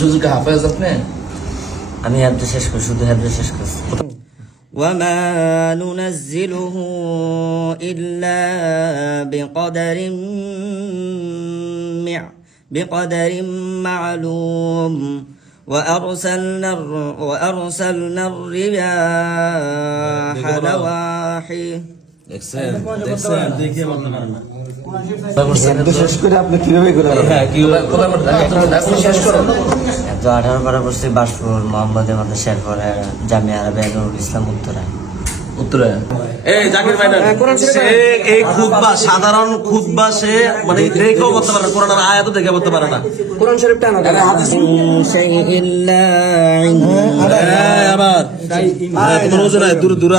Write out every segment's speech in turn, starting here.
সুযোগ হাফেজ আপনি? আমি হেফজ শেষ করছি, শুধু হেফজ শেষ করছি। وما ننزله إلا بقدر معلوم وأرسلنا الرياح لواحي শেষ করে আপনি কিভাবে করে? হ্যাঁ, কি আপনি শেষ করেন। 18 পারা পড়ছি বাসপুর মোহাম্মদ শের পরে জামিয়া আরবিয়া নুরুল ইসলাম উত্তরা। এই জাকির ভাই সে এই খুতবা সাধারণ খুতবা সে মানে দেখেও করতে পারে না, কোরআনের আয়াতও দেখে করতে পারে না। কোরআন শরীফটা না আবার তোমার ওজন দূরে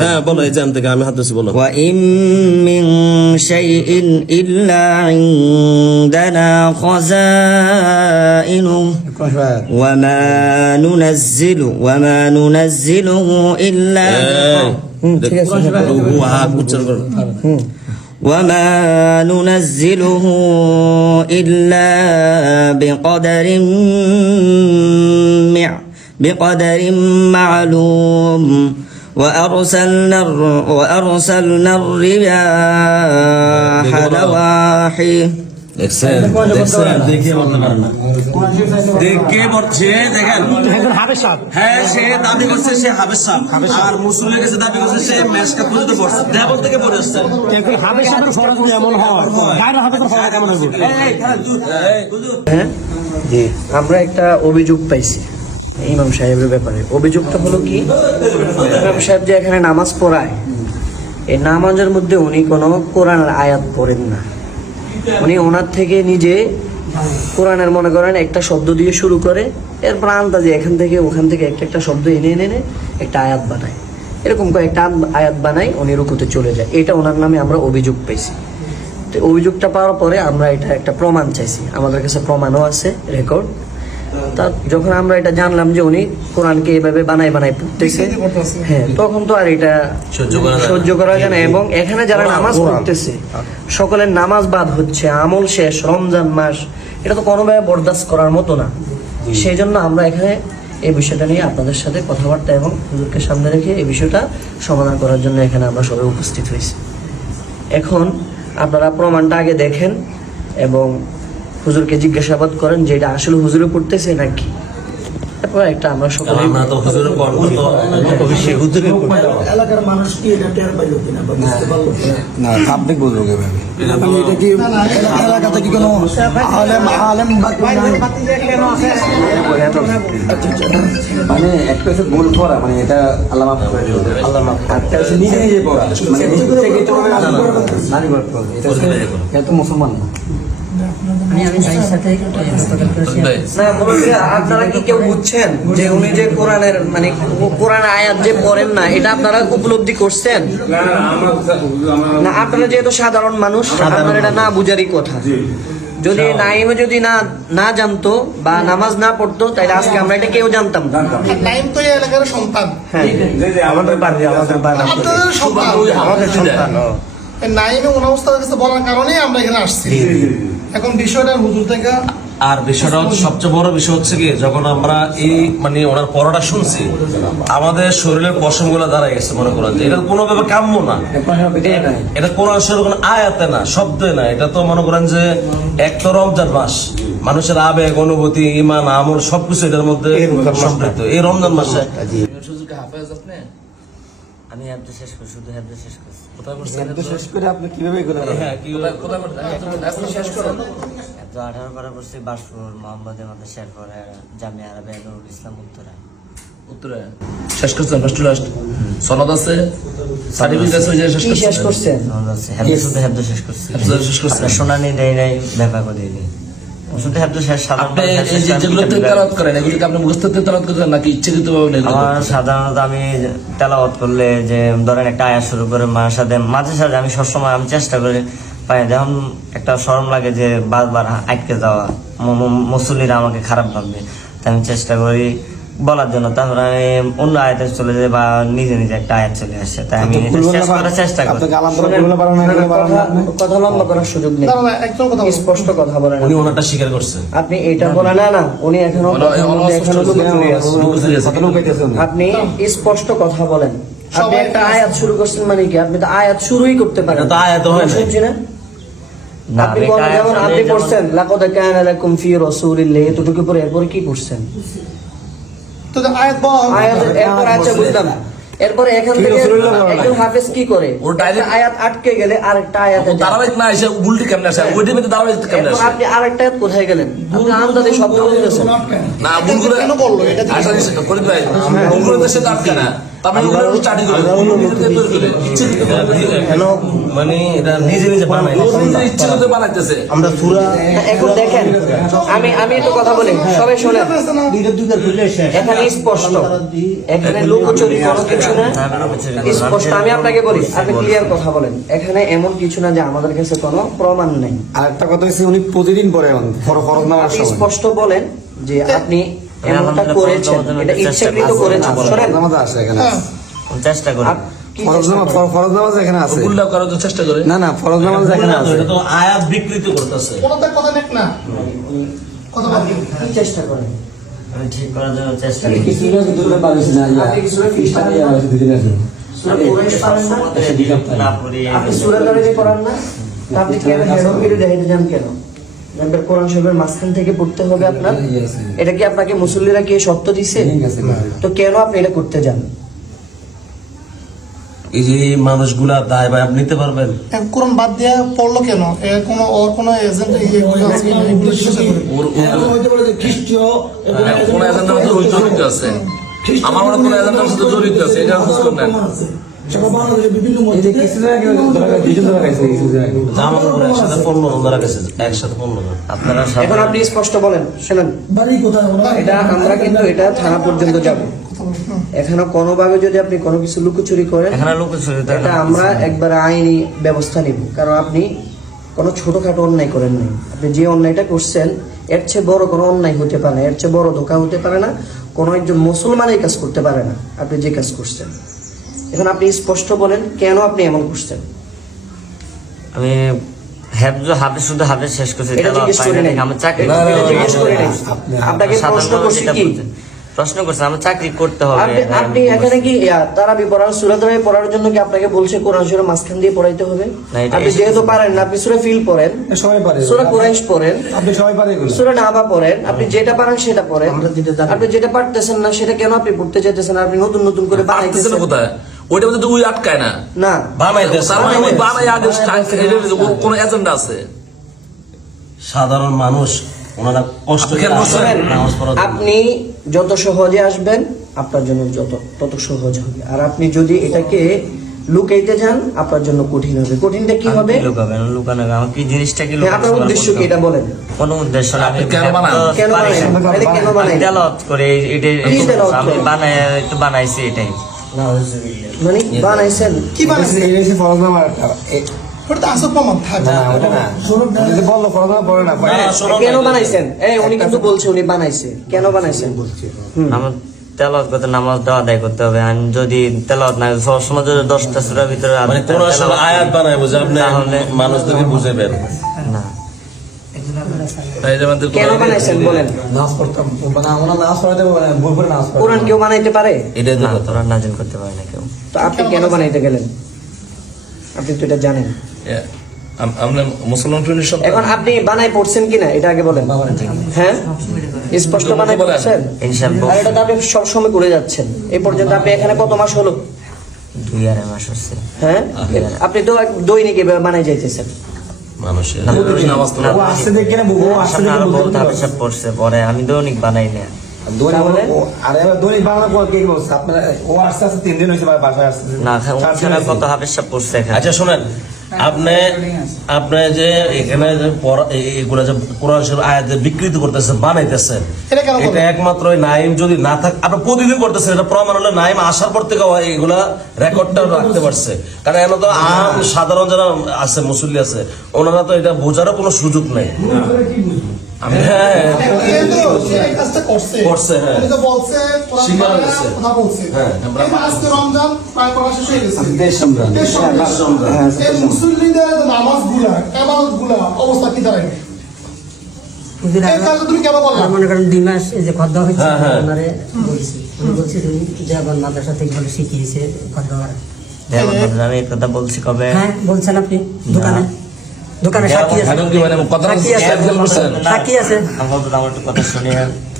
হ্যাঁ বলো, এই জান থেকে আমি হাত দিচ্ছি, বলো। وإن من شيء إلا عندنا خزائنه وما ننزله إلا وما ننزله إلا بقدر معلوم وأرسلنا الرياح لواحي। দেখে বলছে দেখেন, হ্যাঁ সে দাবি করছে সে হাফেজ সাহেব, আর মুসলিমের কাছে দাবি করছে সে মেশকাত পর্যন্ত পড়ছে, দেবল থেকে পড়ে আসছে। আমরা একটা অভিযোগ পাইছি ইমাম সাহেবের ব্যাপারে। অভিযোগটা হলো কি, ইমাম সাহেব যে এখানে নামাজ পড়ায়, এই নামাজের মধ্যে উনি কোনো কোরআনের আয়াত পড়েন না। উনি ওনার থেকে নিজে কোরআনের মনে করেন একটা শব্দ দিয়ে শুরু করে, এরপর আন্দাজে এখান থেকে ওখান থেকে একটা শব্দ এনে একটা আয়াত বানায়, এরকম কয়েকটা আয়াত বানায় উনি রুকুতে চলে যায়। এটা ওনার নামে আমরা অভিযোগ পেয়েছি। তো অভিযোগটা পাওয়ার পরে আমরা এটা একটা প্রমাণ চাইছি, আমাদের কাছে প্রমাণও আছে, রেকর্ড। তা যখন আমরা এটা জানলাম যে উনি কোরআনকে এভাবে বানায় পড়তেছে, হ্যাঁ তখন তো আর এটা সহ্য করা যায় না। এবং এখানে যারা নামাজ পড়তেছে সকলের নামাজ বাদ হচ্ছে, আমল শেষ, রমজান মাস, এটা তো কোনোভাবে বরদাস্ত করার মতো না। সেই জন্য আমরা এখানে এই বিষয়টা নিয়ে আপনাদের সাথে কথাবার্তা এবং হুজুরকে সামনে রেখে এই বিষয়টা সমাধান করার জন্য এখানে আমরা সবাই উপস্থিত হয়েছি। এখন আপনারা প্রমাণটা আগে দেখেন এবং হুজুরকে জিজ্ঞাসাবাদ করেন যে এটা আসলে হুজুরে পড়তেছে নাকি। তারপর একটা আমরা সকলে এলাকার মানুষ কি এটা টের পাইলো কিনা বা বুঝতে পারলো না, পাবলিক বুঝলো কিভাবে? এটা কি এলাকাতে কি কোনো আলেম মানে একটা হচ্ছে ভুল করা, মানে এটা আল্লাহ মাফ করে দিল, আল্লাহ মাফ করে নিজে পড়া, মানে এটা তো মুসলমান না। আপনারা কি কেউ বুঝছেন যে উনি যে কোরআনের মানে কোরআন আয়াত যে পড়েন না, এটা আপনারা উপলব্ধি করছেন না? আপনারা যেহেতু সাধারণ মানুষ, আপনার এটা না বুঝারই কথা। যদি নাইমে যদি না জানতো বা নামাজ না পড়তো, তাহলে আজকে আমরা এটা কেউ জানতাম না। নাইম তো এই এলাকার সন্তান, হ্যাঁ আমাদের সন্তান। নাইমে ওনার অবস্থা বলার কারণেই আমরা এখানে আসছি। এখন বিষয়টা হুজুর থেকে, আর বিষয়টা সবচেয়ে বড় বিষয় হচ্ছে কি, যখন আমরা এই মানে ওনার পড়াটা শুনছি, আমাদের শরীরের পশম গুলা দাঁড়ায় গেছে। মনে করেন যে এটা কোনো ভাবে কাম্য না, এটা কোরআন শরীফের কোনো আয়াতে না, শব্দে না। এটা তো মনে করেন যে এক তো রমজান মাস, মানুষের আবেগ, অনুভূতি, ইমান, আমল সবকিছু এটার মধ্যে সম্পৃক্ত। এই রমজান মাসে সুযোগ হাফেজ আপনি? আমি হেফজ শেষ করছি, শুধু হেফজ শেষ করছি। শেষ করে আপনি কিভাবে করে? হ্যাঁ, আপনি শেষ করেন। 18 পারা পড়ছি বাসপুর মোহাম্মদ শের পরে জামিয়া আরবিয়া নুরুল ইসলাম উত্তরা। শেষ করছেন ফার্স্ট টু লাস্ট? সনদ আছে, সার্টিফিকেট আছে, যে শেষ করছেন? শুধু হেফজ শেষ করছি। শেষ করছেন? শোনানি দেয় নাই, ব্যাপার করে দিই শুধু হেফজ শেষ। আপনি যেগুলো তেলাওয়াত করেন এগুলো কি আপনি মুখস্থ তেলাওয়াত করছেন নাকি ইচ্ছাকৃতভাবে? আমার সাধারণত আমি তেলাওয়াত করলে যে ধরেন একটা আয়াত শুরু করে মাঝে সাথে আমি সবসময় আমি চেষ্টা করি পাই, যখন একটা শরম লাগে যে বারবার আটকে যাওয়া, মুসল্লিরা আমাকে খারাপ ভাববে, তাই আমি চেষ্টা করি বলার জন্য, তারপর আমি অন্য আয়াতে চলে যাই বা নিজে নিজে একটা আয়াত চলে আসে, তাই আমি এটা শেষ করার চেষ্টা করি। কথা লম্বা করার সুযোগ নেই, না, না, একদম কথা বলুন। স্পষ্ট কথা বলেন। উনি ওনারটা স্বীকার করছেন। আপনি এটা বলেন না, উনি এখনো কথার মধ্যে এখনো লুকোচুরি আছে। আপনি স্পষ্ট কথা বলেন। আপনি একটা আয়াত শুরু করছেন মানে কি? আপনি তো আয়াত শুরুই করতে পারেন। এটা তো আয়াত হয় না। শুনছি না? না, আপনি আমি কোন আয়াত যেমন আপনি যেমন- পড়ছেন লাকাদ কানা লাকুম ফি রাসূলিল্লাহি, এতটুকু পরে এরপরে কি করছেন? তো যে আয়াত বলা হবে। আয়াত এরপর আচ্ছা বুঝলাম। এরপরে এখান থেকে একজন হাফেজ কি করে? ও direct- একটা আয়াত আটকে গেলে আরেকটা আয়াতে যায়। ধারাবাহিক না এসে উল্টি কেমনে আসে, ওইটার মধ্যে ধারাবাহিক কেমনে এরপর আসে? আপনি আরেকটা আয়াত কোথায় গেলেন? আপনি আমদানি শব্দ বলতেছেন। না ভুল করে কেন করলো এটা জিজ্ঞেস আশা নিষেধ করে ভাই, ভুল করে দেশে আটকে না, তারপরে ওগুলো স্টাডি করে ইচ্ছে কেন মানে এটা নিজে নিজে বানায় ইচ্ছে করতে বানাইতেছে। আমরা সূরা এখন দেখেন, আমি একটু কথা বলি, সবাই শোনেন। এখানে স্পষ্ট, এখানে লুকোচুরি কোনো কিছু না, স্পষ্ট। আমি আপনাকে বলি, আপনি ক্লিয়ার কথা বলেন। এখানে এমন কিছু না যে আমাদের কাছে কোনো প্রমাণ নেই। আরেকটা কথা হচ্ছে উনি প্রতিদিন পড়ে ফরজ নামাজ আপনি সময় স্পষ্ট বলেন যে আপনি এমনটা করেছেন, এটা ইচ্ছাকৃত করেছেন। ফরজ শোনেন, নামাজ আছে এখানে হ্যাঁ। চেষ্টা করি। কি ফরজ নামাজ এখানে আছে ভুলটা করার জন্য চেষ্টা করে। না ফরজ নামাজ এখানে আছে এটা তো আয়াত বিকৃত করতেছে। কোনটা কথা নেক না কথা বল। কি চেষ্টা করেন? আমি ঠিক করার জন্য চেষ্টা করি। আপনি কি সূরা ফিশটা সূরা কুরাইশ পারেন না? না পড়ি আপনি সূরা দাঁড়িয়ে পড়ান না? তা আপনি কেন হেরো ভিডিও দেখাইতে যান কেন? জানবেন কোরআন শরীফের মাঝখান থেকে পড়তে হবে আপনার? এটা কি আপনাকে মুসল্লিরা কি সত্য দিছে? তো কেন আপনি এটা করতে যান? এই যে এই মানুষগুলা দায় ভাই আপনি নিতে পারবেন? এক কোরআন বাদ দিয়া পড়লো কেন? এর কোনো ওর কোনো এজেন্ট এগুলো আছে কিনা এগুলো জিজ্ঞাসা করি। কোন এজেন্ডার মধ্যে ওই জড়িত আছে, আমার মনে হয় কোন এজেন্ডার সাথে জড়িত আছে, এটা বুঝলাম না। আমার উপরে একসাথে 15 জন ধরা গেছে, একসাথে 15 জন। আপনারা এখন আপনি স্পষ্ট বলেন, শুনেন, এটা আমরা কিন্তু এটা থানা পর্যন্ত যাব। এখানে কোনোভাবে যদি আপনি কোনো কিছু লুকোচুরি করেন, এখানে লুকোচুরি তো এটা আমরা একবার আইনি ব্যবস্থা নিব। কারণ আপনি কোনো ছোটখাটো অন্যায় করেন নাই। আপনি যে অন্যায়টা করছেন এর চেয়ে বড় কোনো অন্যায় হতে পারে না, এর চেয়ে বড় ধোঁকা হতে পারে না, কোনো একজন মুসলমান এই কাজ করতে পারে না আপনি যে কাজ করছেন। এখন আপনি স্পষ্ট বলেন কেন আপনি এমন করছেন? আমি হাফেজ শুধু হাফেজ শেষ করছি, এটা জিজ্ঞেস করি নাই। আমি চাকরি এটা জিজ্ঞেস করি নাই। আপনাকে প্রশ্ন করছি কি? প্রশ্ন করছে আমার চাকরি করতে হবে। আপনি এখানে কি তারাবি পড়ার সূরা তারাবি পড়ার জন্য কি আপনাকে বলছে কোরআন শরীফ মাঝখান দিয়ে পড়াইতে হবে? না, এটা আপনি যেহেতু পারেন না, আপনি সূরা ফিল পড়েন, সবাই পারে সূরা কুরাইশ পড়েন, আপনি সবাই পারে এগুলো সূরা নাবা পড়েন, আপনি যেটা পারেন সেটা পড়েন। আপনি যেটা পারতেছেন না সেটা কেন আপনি পড়তে চাইতেছেন? আপনি নতুন নতুন করে পারতেছে বানাইতেছেন। না কোথায়? ওইটার মধ্যে তো ওই আটকায় না, না, বানাইতেছে তার মানে ওই বানাই আগে কোন এজেন্ডা আছে। সাধারণ মানুষ ওনারা কষ্ট করে খেয়াল করছেন? আসেন নামাজ পড়ার জন্য। আপনি যত সহজে আসবেন আপনার জন্য তত সহজ হবে। আর আপনি যদি এটাকে লুকাইতে যান আপনার জন্য কঠিন হবে। কঠিনটা কি হবে? লুকাবেন লুকানো আমার কি জিনিসটা কি হ্যাঁ, আপনার উদ্দেশ্য কি এটা বলেন? কোনো উদ্দেশ্য না। আপনি কেন বানান? কেন বানাইছেন? এটা কেন বানাইছেন? তেলাওয়াত করে কি তেলাওয়াত আমি করেন? বানাই একটু বানাইছি এটাই। মানে বানাইছেন কি বানাইছে? এই হচ্ছে ফরজ নামাজ ওটা তো আসল প্রমাণ থাক। না ওটা না যদি বললো ফরজ নামাজ পড়ে না না, না, শোনো কেন না, বানাইছেন? উনি কিন্তু বলছে উনি বানাইছে। কেন বানাইছেন? আমার তেলাওয়াত করতে নামাজ দেওয়া আদায় করতে হবে। আমি যদি তেলাওয়াত না সবসময় যদি 10টা সূরার ভিতরে মানে কোন আসলে আয়াত বানায় বুঝে আপনি তাহলে- মানুষদেরকে বুঝাবেন। না তাই যে আমাদের কেন বানাইছেন বলেন? নামাজ পড়তাম মানে আমরা নামাজ পড়াতে ভুল করে নামাজ পড়তাম কোরআন কেউ বানাইতে পারে? এটাই তো না, কথা। কোরআন নাযিল করতে পারে না কেউ। তো আপনি কেন বানাইতে গেলেন? আপনি তো এটা জানেন। আমরা মুসলমান ফ্রেন্ডের সব এখন আপনি বানাই পড়ছেন কিনা এটা আগে বলেন। হ্যাঁ, স্পষ্ট বানাই পড়ছেন? ইনশাআল্লাহ আর এটা তো আপনি সবসময় করে যাচ্ছেন। এই পর্যন্ত আপনি এখানে কত মাস হলো? 2 মাস হচ্ছে। হ্যাঁ, আপনি তো দৈনিক এভাবে বানাই যাইতেছেন। মানুষের নামাজ পড়া। ও আসছে দেখে না ও আসছে সামনে আরো দেখে বহুত হাফেজ পড়ছে পরে আমি দৈনিক বানাই না। আরে এবার দৈনিক বাংলা পড়া কে বলছে আপনার ও আসতে আসতে 3 দিন হয়েছে বাসায় আসছে না ওখানে কত হাফেজ পড়ছে এখানে। আচ্ছা শোনেন, আপনি আপনি যে এখানে যে এগুলা যে কোরআন শরীফ আয়াত যে বিকৃত করতেছেন বানাইতেছেন, এটা কেন এটা করবেন? একমাত্র ওই নাইম যদি না থাক আপনি প্রতিদিন করতেছেন, এটা প্রমাণ হলো নাইম আসার পর থেকে এগুলা রেকর্ডটা রাখতে পারছে। কারণ এমন তো আম সাধারণ যারা আছে মুসল্লি আছে ওনারা তো এটা বোঝারও কোনো সুযোগ নেই। হ্যাঁ সে এই কাজটা করছে করছে, হ্যাঁ। উনি তো বলছে কোরআন স্বীকার পড়ে করছে। কথা বলছে হ্যাঁ, এই যে আজকে রমজান প্রায় পড়া শেষ হয়ে গেছে দেশ সম্রাট। দেশ সম্রাট। এই মুসল্লিদের নামাজগুলা ইবাদতগুলা অবস্থা কি দাঁড়ায় হুজুর, এই কাজটা তুমি কেন বললা আমার মনে করেন 2 মাস এই যে খদ্দ হয়েছে হ্যাঁ, হ্যাঁ। ওনারে বলছি উনি বলছে তুমি যে আবার মাদ্রাসা থেকে বলে শিখিয়েছে খদ্দ হওয়ার। আমি এই কথা বলছি কবে? হ্যাঁ বলছেন আপনি দোকানে দোকানে সাক্ষী আছে এখন কি মানে কথা সাক্ষী আছে ক্যান্সেল করছেন? সাক্ষী আছে আমার একটু কথা শুনি,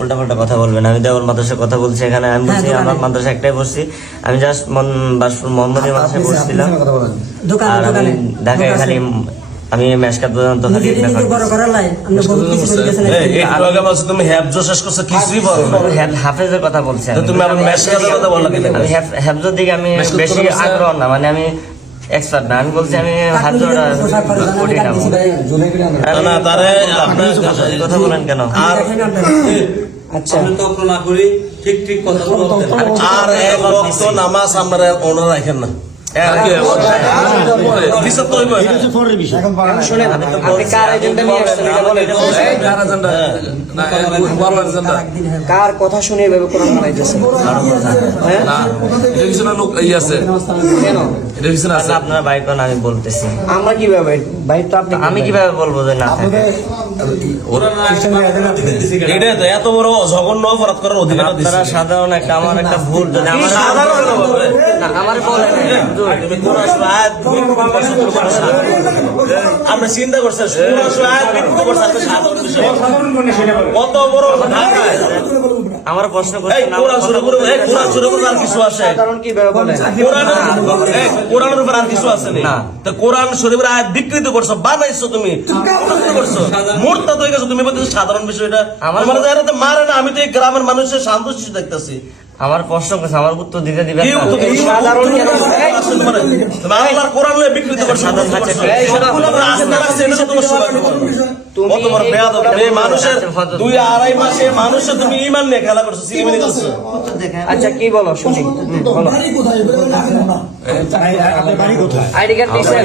উল্টা পাল্টা কথা বলবেন। আমি দেওয়ার মাদ্রাসায় কথা বলছি, এখানে আমি বলছি হ্যাঁ, আমার দোকানে। মাদ্রাসা একটাই পড়ছি, আমি জাস্ট মোহাম্মদী মাদ্রাসায় পড়ছিলাম। কথা বলেন। দোকানে আর আমি দোকানে ঢাকায় দোকানে। খালি আমি মেশকাত পর্যন্ত খালি নিজে নিজে বড় করার লাই আপনি বহুত কিছু করে গেছেন একটু আগে বলছো তুমি হ্যাবজ শেষ করছো, কিছুই বলো না। হাফেজের কথা বলছি তো তুমি আমার মেশকাতের কথা বললা কেন? আমি হেফজোর দিকে আমি মেশকাত বেশি করে বলছে? আগ্রহ না, মানে আমি এক্সপার্ট না। আমি বলছি আমি হাফজোর করি না। জুলাই করে আনবেন। না, না, তারে আপনার এই কথা বলেন কেন? আর আচ্ছা আর এক ওয়াক্ত নামাজ আমরা ওনারা রাখেন না। হিসাব তো হইব, হ্যাঁ। এখন পারেন। শোনেন আপনি কার এজেন্ডা নিয়ে আসছেন এটা বলেন কার কথা শুনে এভাবে কোরআন বানাইতেছেন হ্যাঁ কেন আচ্ছা, আপনারা বাইক করেন, আমি বলতেছি। আমরা কিভাবে ভাই তো আপনি আমি কিভাবে বলবো যে না থাকে? এটাই তো এত বড় জঘন্য অপরাধ করার অধিকার দিচ্ছে। আপনারা সাধারণ একটা আমার একটা ভুল যদি আমার সাধারণ হলো বাবা। না আমার বলেন তুমি কোরআন আয়াত বিকৃত করছো, তুমি করছো সাধারণ। আমরা চিন্তা করছি কোরআন আয়াত বিকৃত করছো, একটা সাধারণ বিষয়। কত বড় ঢাকায় আমার প্রশ্ন এই করছেন কোরআন শুরু করে কোরআন শুরু করে আর কিছু আসে? সাধারণ কিভাবে বলেন কোরআনের উপর আর কিছু আছে না? তো কোরআন শরীফের আয়াত বিকৃত করছো, বানাইছো তুমি, বিকৃত করছো, মুরতাদ হয়ে গেছো তুমি। বলতেছো সাধারণ বিষয়টা আমার মানে যারা তো মারে না, আমি তো এই গ্রামের মানুষের শান্ত শিশু দেখতেছি। আমার প্রশ্ন করছে, আমার উত্তর দিতে দিবেন কি না? উত্তর দিবে? সাধারণ কেন? তুমি আল্লাহর কোরআন লয়ে বিকৃত করছো, সাধারণ আচ্ছা, এই শোনো, আস্থা রাখছে, এটা তো তোমার সৌভাগ্য। তুমি কত বড় বেয়াদব, এই মানুষের 2-2.5 মাসে মানুষের তুমি ঈমান নিয়ে খেলা করছো, সিনেমিনি করছো। আচ্ছা কি বলো শুনি বলো আইডি কার্ড দিয়েছেন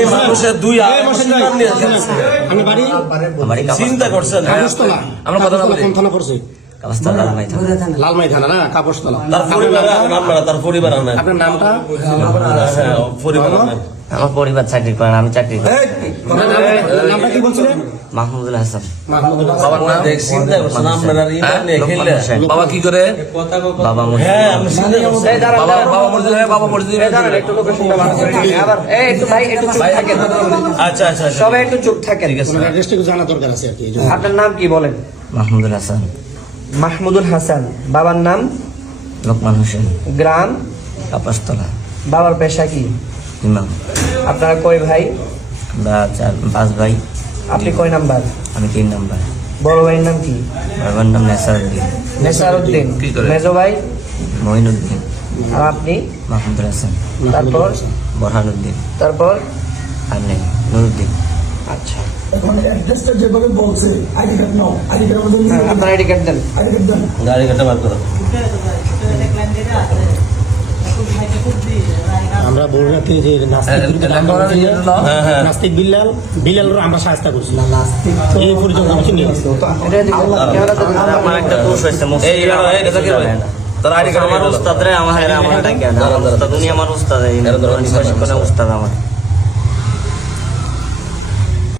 এই মানুষের 2-2.5 মাসে ঈমান নিয়ে খেলছে। আমারই চিন্তা করছেন? আমরা কথা বলি কাগজটা লালমাই থাকে। লালমাই থানা না কাপড়তলা। তার পরিবার আমরা তার পরিবার না, আপনার নামটা? হ্যাঁ পরিবার না। আমার পরিবার চাকরি করে না, আমি চাকরি করি। নামটা কি বলছিলেন? মাহমুদুল হাসান। বাবার নাম দেখ, চিন্তা করছেন আপনারা ঈমান নিয়ে লোকমান খেললে। হোসেন। বাবা কি করে? বাবা মুর্শিদ। হ্যাঁ আমি চিন্তা করছি। এই দাঁড়ান, বাবা দাঁড়ান। বাবা মসজিদ বাবা মসজিদ এই দাঁড়ান, একটু লোকেশনটা বার করে নিন। আবার এই একটু ভাই একটু চুপ থাকেন আচ্ছা আচ্ছা আচ্ছা। সবাই একটু চুপ থাকেন অ্যাড্রেসটা জানা দরকার আছে আর কি। এই জন্য। আপনার নাম কি বলেন মাহমুদুল হাসান। মাহমুদুল হাসান বাবার নাম লোকমান হোসেন। গ্রাম কাপাসতলা। বাবার পেশা কি ইমাম। আপনারা কয় ভাই আমরা 5 ভাই। আপনি কয় নাম্বার আমি 3 নাম্বার। বড় ভাইয়ের নাম কি বাবার নাম নেসারউদ্দিন। নেসারউদ্দিন কি করে? মেজো ভাই মঈনুদ্দিন। আর আপনি মাহমুদুল হাসান। তারপর বোরহানুদ্দিন। তারপর আর নেই নুরুদ্দিন। আচ্ছা এখন অ্যাড্রেসটা যেভাবে বলছে আইডি কার্ড নাও, আইডি কার্ড আমাদের হ্যাঁ, আপনার আইডি কার্ড দেন আইডি কার্ড দেন। গাড়ি কাটা বার করো। আমরা বড়রাতে যে হ্যাঁ হ্যাঁ নাস্তিক বিলালের আমরা সাহায্য করছি এই পরিচয় আমি চিনি। এটা দিন ক্যামেরাতে দিন। আমার একটা দোষ হয়েছে এই এটা কি ভাই? তার আইডি কার্ড আমার উস্তাদ রে আমার ডাকে না। উস্তাদ উনি আমার উস্তাদ, এই প্রশিক্ষণের উস্তাদ আমার।